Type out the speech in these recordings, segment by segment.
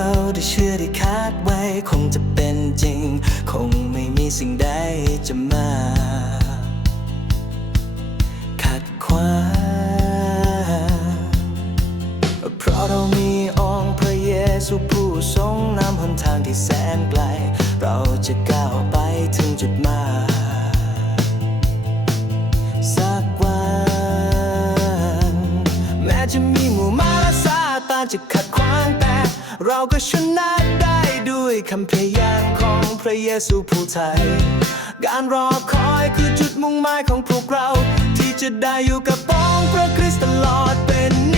เราได้เชื่อได้คาดไว้ คงจะเป็นจริง คงไม่มีสิ่งใดจะมา ขัดขวางเพราะเรามีองค์พระเยซูผู้ทรงนำหนทางที่แสนไกล เราจะก้าวไปาจะขัดขวางแต่ เราก็ชนะได้ด้วยคำพยานของพระเยซูผู้ไทย การรอคอยคือจุดมุ่งหมายของพวกเรา ที่จะได้อยู่กับปองค์พระคริสต์ตลอดเป็นนิ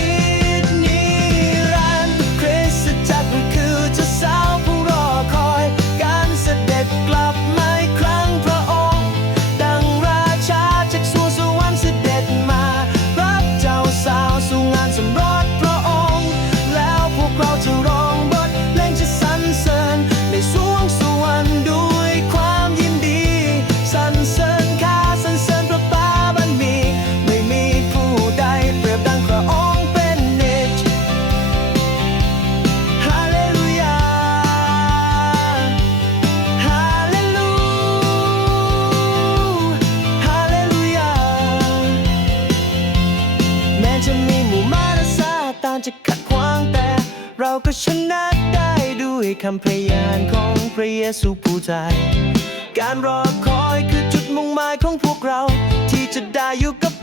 ก็ชนะได้ด้วยคำพยานของพระเยซูผู้ใจ การรอคอยคือจุดมุ่งหมายของพวกเรา ที่จะได้อยู่กับ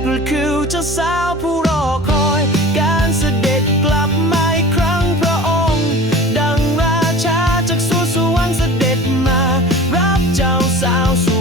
ดคือเจ้าสาวผู้รอคอย การเสด็จกลับมาอีกครั้งพระองค์ ดังราชาจากสวนสวรรค์เสด็จมา รับเจ้าสาวสู่